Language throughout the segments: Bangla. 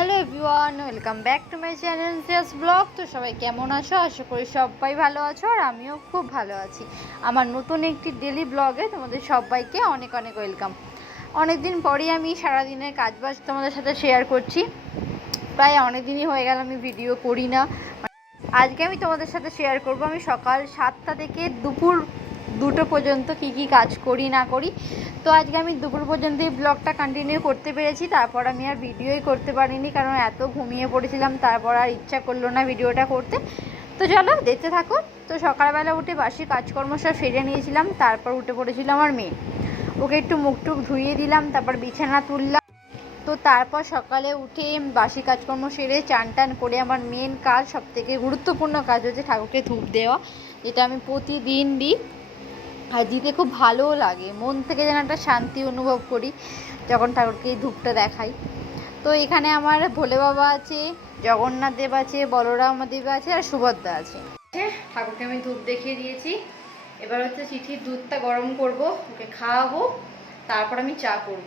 Hello everyone, welcome back to my channel Zia's blog. তো সবাই কেমন আছো? আশা করি সবাই ভালো আছো আর আমিও খুব ভালো আছি। আমার নতুন একটি ডেলি ব্লগে তোমাদের সবাইকে অনেক অনেক ওয়েলকাম। অনেক দিন পরই আমি সারাদিনের কাজবাজ তোমাদের সাথে শেয়ার করছি। প্রায় অনেক দিনই হয়ে গেল আমি ভিডিও করি না। আজকে আমি তোমাদের সাথে শেয়ার করব। আমি সকাল সাতটা থেকে দুপুর দুটো পর্যন্ত কি কি কাজ করি না করি। তো আজকে আমি দুপুর পর্যন্ত এই ব্লগটা কন্টিনিউ করতে পেরেছি, তারপর আমি আর ভিডিওই করতে পারিনি কারণ এত ঘুমিয়ে পড়েছিলাম, তারপর আর ইচ্ছা করল না ভিডিওটা করতে। তো চলো দেখতে থাকো। তো সকালবেলা উঠে বাসি কাজকর্ম সব সেরে নিয়েছিলাম, তারপর উঠে পড়েছিল আমার মেয়ে। ওকে একটু মুখ টুক ধুইয়ে দিলাম, তারপর বিছানা তুললাম। তো তারপর সকালে উঠে বাসি কাজকর্ম সেরে চান টান করে আমার মেন কাজ সব থেকে গুরুত্বপূর্ণ কাজ হচ্ছে ঠাকুরকে ধূপ দেওয়া, যেটা আমি প্রতিদিন দিই। আর দিতে খুব ভালোও লাগে। মন থেকে যেন একটা শান্তি অনুভব করি যখন ঠাকুরকে এই ধূপটা দেখাই। তো এখানে আমার ভোলে বাবা আছে জগন্নাথ দেব আছে বলরাম দেব আছে আর সুভদ্রা আছে। ঠাকুরকে আমি ধূপ দেখিয়ে দিয়েছি। এবার হচ্ছে চিঠির দুধটা গরম করব ওকে খাওয়াবো তারপর আমি চা করব।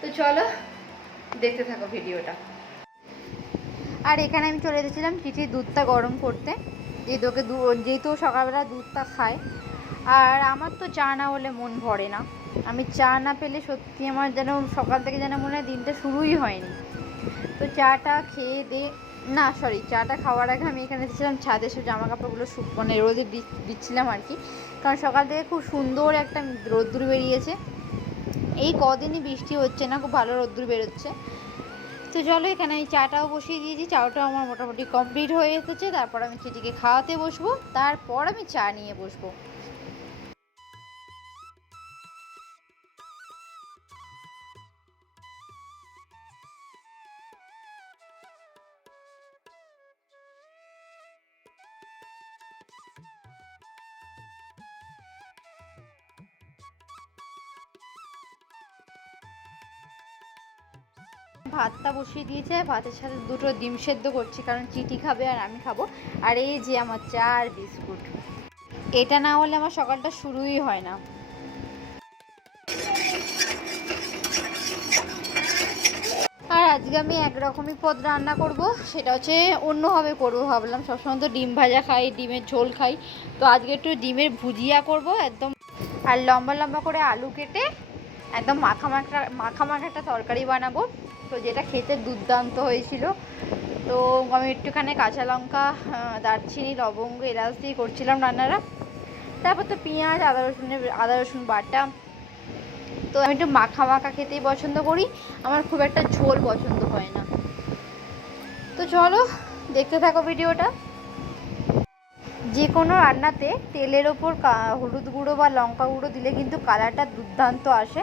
তো চলো দেখতে থাকো ভিডিওটা। আর এখানে আমি চলে এসেছিলাম চিঠির দুধটা গরম করতে। যেহেতু ওকে যেহেতু সকালবেলা দুধটা খায় আর আমার তো চা না হলে মন ভরে না। আমি চা না পেলে সত্যি আমার যেন সকাল থেকে যেন মনে হয় দিনটা শুরুই হয়নি। তো চাটা খেয়ে দে, না সরি চাটা খাওয়ার আগে আমি এখানে এসেছিলাম ছাদে সব জামা কাপড়গুলো শুক মানে রোদে দিচ্ছিলাম আর কি। কারণ সকাল থেকে খুব সুন্দর একটা রোদ্দুর বেরিয়েছে। এই কদিনই বৃষ্টি হচ্ছে না, খুব ভালো রোদ্দুর বেরোচ্ছে। তো চলো এখানে আমি চাটাও বসিয়ে দিয়েছি, চাটাও আমার মোটামুটি কমপ্লিট হয়ে এসেছে। তারপর আমি চিটিকে খাওয়াতে বসবো, তারপর আমি চা নিয়ে বসবো। ভাতটা বসিয়ে দিয়েছে, ভাতের সাথে দুটো ডিম সেদ্ধ করছি, কারণ চিটি খাবে আর আমি খাব। আর এই যে আমার চা আর বিস্কুট। এটা না হলে আমার সকালটা শুরুই হয় না। আর আজকে আমি একরকমই পদ রান্না করব, সেটা হচ্ছে অন্যভাবে করব ভাবলাম। সবসময় তো ডিম ভাজা খাই, ডিমের ঝোল খাই। তো আজকে একটু ডিমের ভুজিয়া করব, একদম আর লম্বা লম্বা করে আলু কেটে একদম মাখা মাখা মাখা মাখা একটা তরকারি বানাবো। তো যেটা খেতে দুর্দান্ত হয়েছিল। তো আমি একটুখানি কাঁচা লঙ্কা দারচিনি, লবঙ্গ, এলাচ দিয়ে করছিলাম রান্নাটা। তারপর তো পেঁয়াজ, আদা রসুনের আদা রসুন বাটা। তো আমি একটু মাখা মাখা খেতেই পছন্দ করি। আমার খুব একটা ঝোল পছন্দ হয় না। তো চলো, দেখতে থাকো ভিডিওটা। যে কোনো রান্নাতে তেলের ওপর হলুদ গুঁড়ো বা লঙ্কা গুঁড়ো দিলে কিন্তু কালারটা দুর্দান্ত আসে।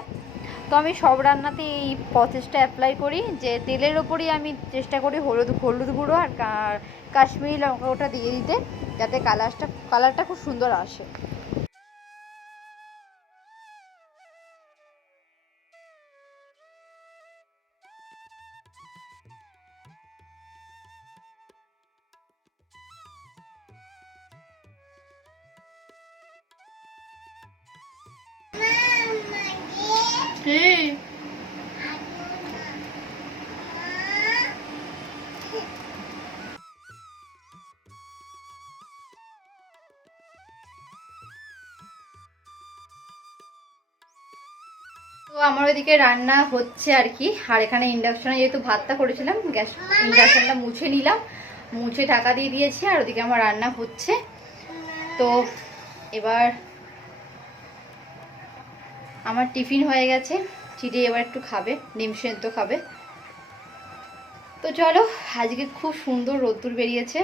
তো আমি সব রান্নাতে এই প্রসেসটা অ্যাপ্লাই করি যে তেলের ওপরই আমি চেষ্টা করি হলুদ হলুদ গুঁড়ো আর কাশ্মীরি লঙ্কা ওটা দিয়ে দিতে, যাতে কালারটা কালারটা খুব সুন্দর আসে। কি তো আমার ওইদিকে রান্না হচ্ছে আর কি। আর এখানে ইন্ডাকশনে যেহেতু ভাতটা করেছিলাম, গ্যাস ইন্ডাকশনটা মুছে নিলাম, মুছে ঢাকা দিয়ে দিয়েছি, আর ওদিকে আমার রান্না হচ্ছে। তো এবার আমার টিফিন হয়ে গেছে। চিড়ি এবার একটু খাবে, ডিম সেদ্ধ খাবে। তো চলো, আজকে খুব সুন্দর রোদ্দুর বেরিয়েছে।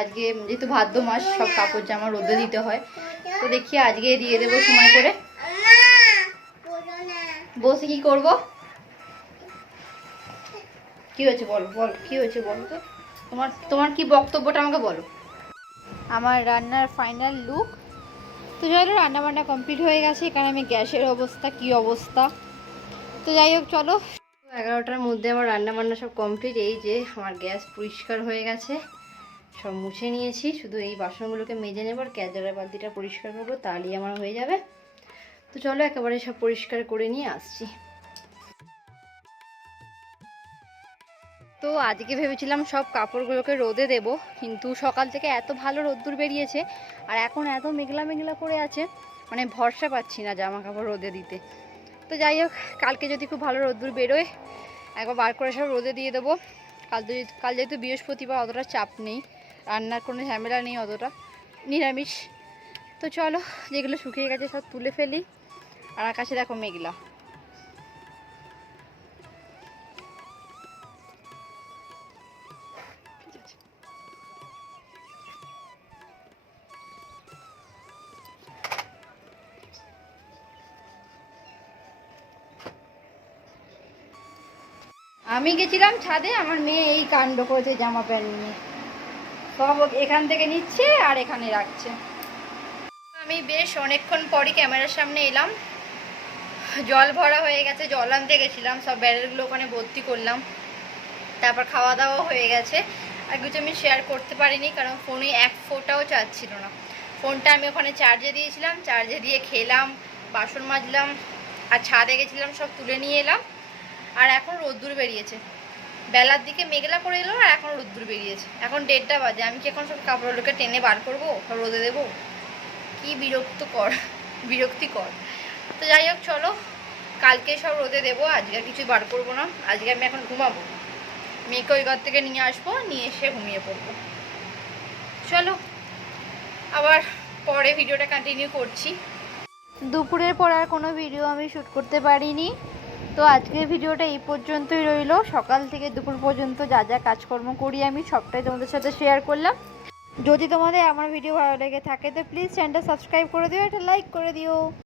আজকে যেহেতু ভাদ্র মাস, সব কাপড় জামা রোদে দিতে হয়। তো দেখি আজকে দিয়ে দেবো সময় করে। বসে কি করব? কি হয়েছে বলো, বল, কি হয়েছে বলো তো? তোমার তোমার কি বক্তব্যটা আমাকে বলো। আমার রান্নার ফাইনাল লুক তো যাই হোক রান্নাবান্না কমপ্লিট হয়ে গেছে। এখানে আমি গ্যাসের অবস্থা, কি অবস্থা? তো যাই হোক, চলো। এগারোটার মধ্যে আমার রান্নাবান্না সব কমপ্লিট এই যে আমার গ্যাস পরিষ্কার হয়ে গেছে। সব মুছে নিয়েছি। শুধু এই বাসনগুলোকে মেজে নেব, আর ক্যাজারের বালতিটা পরিষ্কার করব, তাহলেই আমার হয়ে যাবে। তো চলো, একেবারে সব পরিষ্কার করে নিয়ে আসছি। তো আজকে ভেবেছিলাম সব কাপড়গুলোকে রোদে দেব, কিন্তু সকাল থেকে এত ভালো রোদ্দুর বেরিয়েছে আর এখন এত মেঘলা মেঘলা করে আছে মানে ভরসা পাচ্ছি না জামা কাপড় রোদে দিতে। তো যাই হোক, কালকে যদি খুব ভালো রোদ্দুর বেরোয়, একবার বার করে সব রোদে দিয়ে দেবো। কাল কাল যেহেতু বৃহস্পতিবার, অতটা চাপ নেই, রান্নার কোনো ঝামেলা নেই অতটা, নিরামিষ। তো চলো, যেগুলো শুকিয়ে গেছে সব তুলে ফেলি। আর আকাশে দেখো মেঘলা। আমি গেছিলাম ছাদে, আমার মেয়ে এই কাণ্ড করেছে জামা প্যান্ট নিয়ে। সব এখান থেকে নিচ্ছে আর এখানে রাখছে। আমি বেশ অনেকক্ষণ পরই ক্যামেরার সামনে এলাম। জল ভরা হয়ে গেছে, জল আনতে গেছিলাম, সব ব্যারেলগুলো ওখানে ভর্তি করলাম। তারপর খাওয়া দাওয়া হয়ে গেছে। আর কিছু আমি শেয়ার করতে পারিনি, কারণ ফোনে এক ফোটাও চার্জ ছিল না। ফোনটা আমি ওখানে চার্জে দিয়েছিলাম চার্জে দিয়ে খেলাম, বাসন মাজলাম, আর ছাদে গেছিলাম, সব তুলে নিয়ে এলাম। আর এখন রোদ্দুর বেরিয়েছে। বেলার দিকে মেঘলা করে এলো আর এখন রোদ্দুর বেরিয়েছে। এখন দেড়টা বাজে, আমি কি এখন সব কাপড়গুলোকে টেনে বার করব, রোদে দেবো? কি বিরক্তকর, বিরক্তিকর। তো যাই হোক, চলো, কালকে সব রোদে দেবো, আজকে আর কিছু বার করব না। আজকে আমি এখন ঘুমাবো। মেয়েকে ওই ঘর থেকে নিয়ে আসব, নিয়ে এসে ঘুমিয়ে পড়ব। চলো, আবার পরে ভিডিওটা কন্টিনিউ করছি। দুপুরের পর আর কোনো ভিডিও আমি শ্যুট করতে পারিনি। তো আজকের ভিডিওটা এই পর্যন্তই রইল। সকাল থেকে দুপুর পর্যন্ত যা যা কাজকর্ম করি আমি, সবটাই তোমাদের সাথে শেয়ার করলাম। যদি তোমাদের আমার ভিডিও ভালো লেগে থাকে, তো প্লিজ চ্যানেলটা সাবস্ক্রাইব করে দিও, একটা লাইক করে দিও।